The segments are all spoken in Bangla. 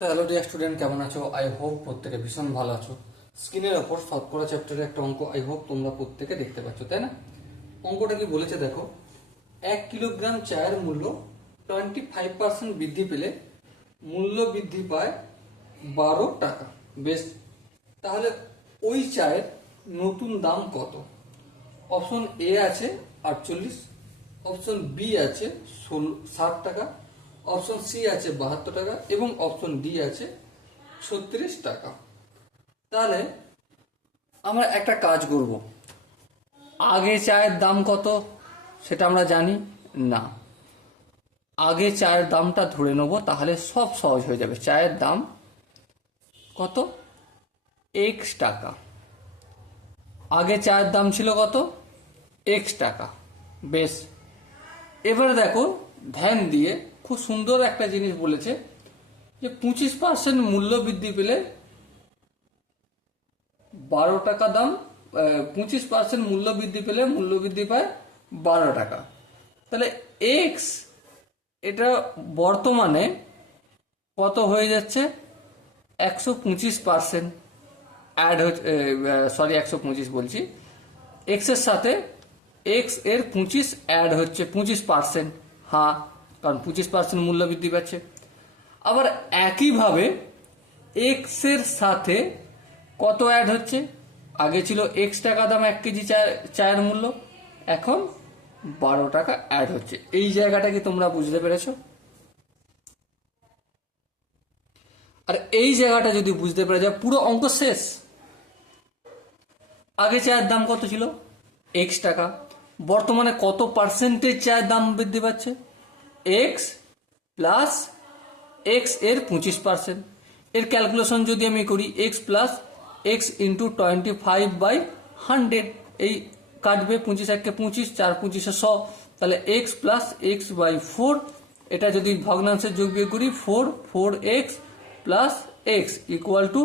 হ্যালো ডিয়ার স্টুডেন্ট, কেমন আছো? আই হোপ প্রত্যেকে ভীষণ ভালো আছো। স্ক্রিনের ওপর শতকরা চ্যাপ্টারের একটা অঙ্ক আই হোপ তোমরা প্রত্যেকে দেখতে পাচ্ছ, তাই না? অঙ্কটা কি বলেছে দেখো, 1 কিলোগ্রাম চায়ের মূল্য 25% বৃদ্ধি পেলে মূল্য বৃদ্ধি পায় 12 টাকা। বেশ, তাহলে ওই চায়ের নতুন দাম কত? অপশন এ আছে 48, অপশন বি আছে 60 টাকা, অপশন সি আছে 72 টাকা এবং অপশন ডি আছে 36 টাকা। তাহলে আমরা একটা কাজ করব, আগে চায়ের দাম কত সেটা আমরা জানি না, আগে চায়ের দামটা ধরে নেব, তাহলে সব সহজ হয়ে যাবে। চায়ের দাম কত? এক্স টাকা। আগে চায়ের দাম ছিল কত? এক্স টাকা। বেশ, এবারে দেখো ধ্যান দিয়ে খুব সুন্দর একটা জিনিস বলেছে যে 25% মূল্য বৃদ্ধি পেলে 12 টাকা দাম, 25% মূল্য বৃদ্ধি পেলে মূল্য বৃদ্ধি পায় 12 টাকা। তাহলে এক্স এটা বর্তমানে কত হয়ে যাচ্ছে? 125% অ্যাড হচ্ছে, 125 বলছি, এক্স এর সাথে এক্স এর 25 অ্যাড হচ্ছে 25%। হ্যাঁ, কারণ 25% মূল্য বৃদ্ধি পাচ্ছে। আবার একইভাবে এক্স এর সাথে কত অ্যাড হচ্ছে? আগে ছিল এক্স টাকা দাম 1 কেজি চায়ের মূল্য, এখন 12 টাকা অ্যাড হচ্ছে। এই জায়গাটা কি তোমরা বুঝতে পেরেছো? আর এই জায়গাটা যদি বুঝতে পেরে যায়, পুরো অঙ্ক শেষ। আগে চায়ের দাম কত ছিল? এক্স টাকা। বর্তমানে কত পার্সেন্টেজ চায়ের দাম বৃদ্ধি পাচ্ছে? এক্স প্লাস এক্স এর 25%। এর ক্যালকুলেশন যদি আমি করি, এক্স প্লাস এক্স ইন্টু 25/100, এই কাটবে 25 25, 4 25 100, তাহলে এক্স প্লাস এক্স বাই 4। এটা যদি ভগ্নাংশের যোগ বিয়োগ করি, 4x plus x equal to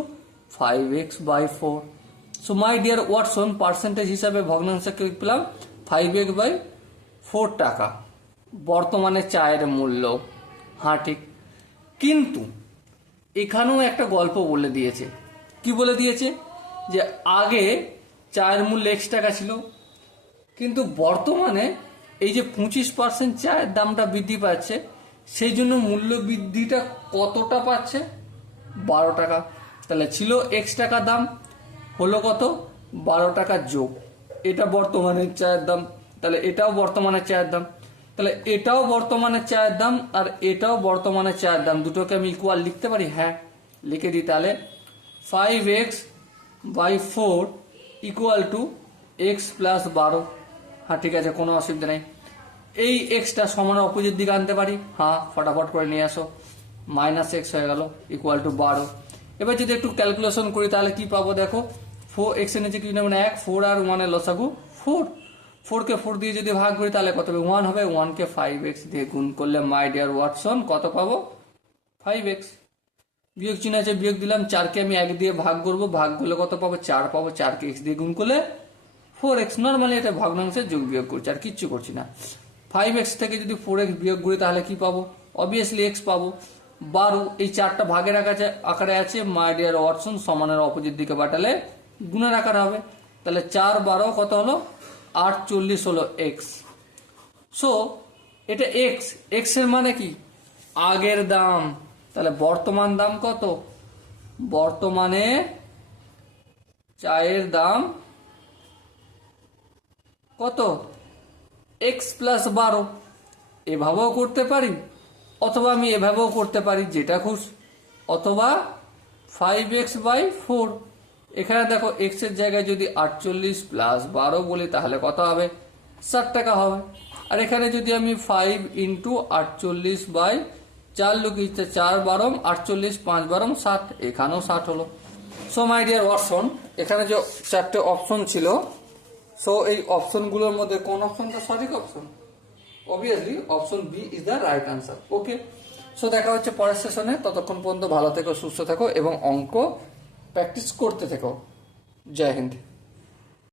5x/4। So my dear Watson, percentage হিসাবে ভগ্নাংশে কি পেলাম? 5x/4 টাকা বর্তমানে চায়ের মূল্য। হ্যাঁ ঠিক, কিন্তু এখানেও একটা গল্প বলে দিয়েছে। কি বলে দিয়েছে? যে আগে চায়ের মূল্য এক্স টাকা ছিল, কিন্তু বর্তমানে এই যে 25% চায়ের দামটা বৃদ্ধি পাচ্ছে, সেই জন্য মূল্য বৃদ্ধিটা কতটা পাচ্ছে? 12 টাকা। তাহলে ছিল এক্স টাকা দাম, হলো কত? 12 টাকা যোগ এটা বর্তমানের চায়ের দাম, তাহলে এটাও বর্তমানের চায়ের দাম, তাহলে এটাও বর্তমানের চায়ের দাম আর এটাও বর্তমানের চায়ের দাম, দুটোকে আমি ইকুয়াল লিখতে পারি? হ্যাঁ, লিখে দিই। তাহলে 5x/4 equal to x plus 12। হ্যাঁ ঠিক আছে, কোনো অসুবিধা নেই। এই এক্সটা সমানের অপোজিট দিকে আনতে পারি? হ্যাঁ, ফটাফট করে নিয়ে আসো। -x হয়ে গেল ইকুয়াল টু 12। এবার যদি একটু ক্যালকুলেশন করি তাহলে কি পাবো দেখো, 4x এর নিচে কি নেবেন? 1, 4 আর 1 এর লসাগু 4। 4 কে 4 দিয়ে যদি ভাগ করি তাহলে কত হবে? 1 হবে। 1 কে 5x দিয়ে গুণ করলে মাই ডিয়ার ওয়াটসন কত পাবো? 5x। বিয়োগ চিহ্ন আছে, বিয়োগ দিলাম। 4 কে আমি 1 দিয়ে ভাগ করব, ভাগ করলে কত পাবো? 4 পাবো। 4 কে x দিয়ে গুণ করলে 4x। নর্মালি এটা ভগ্নাংশে যোগ বিয়োগ করছি, আর কিচ্ছু করছি না। 5x থেকে যদি 4x বিয়োগ করি তাহলে কি পাবো? অবভিয়াসলি x পাবো। 12, এই 4টা ভাগের আকারে আছে, মাই ডিয়ার ওয়াটসন সমানের অপোজিট দিকে পাঠালে গুণের আকার হবে। তাহলে 4 12 কত হলো? 48 হলো x। সো এটা x এর মানে কি? আগের দাম। তাহলে বর্তমান দাম কত? বর্তমানে চায়ের দাম কত? x plus 12। এভাবেও করতে পারি, অথবা আমি এভাবেও করতে পারি, যেটা খুশি, অথবা 5x/4। এখানে দেখো x এর জায়গায় যদি 48 প্লাস 12 বলি তাহলে কত হবে? 60 টাকা হবে। আর এখানে যদি আমি 5 ইন্টু 48/4 লিখি, 4 12 48, 5 12 60, এখানেও 60 হলো। সো মাই ডিয়ার ওয়াটসন, এখানে যে 4টে অপশন ছিল, সো এই অপশনগুলোর মধ্যে কোন অপশনটা সঠিক option? Obviously option B is the right answer. Okay, so দেখা হচ্ছে পরের সেশনে। ততক্ষণ পর্যন্ত ভালো থেকো, সুস্থ থেকো এবং অঙ্ক প্র্যাকটিস করতে থেকো। জয় হিন্দ।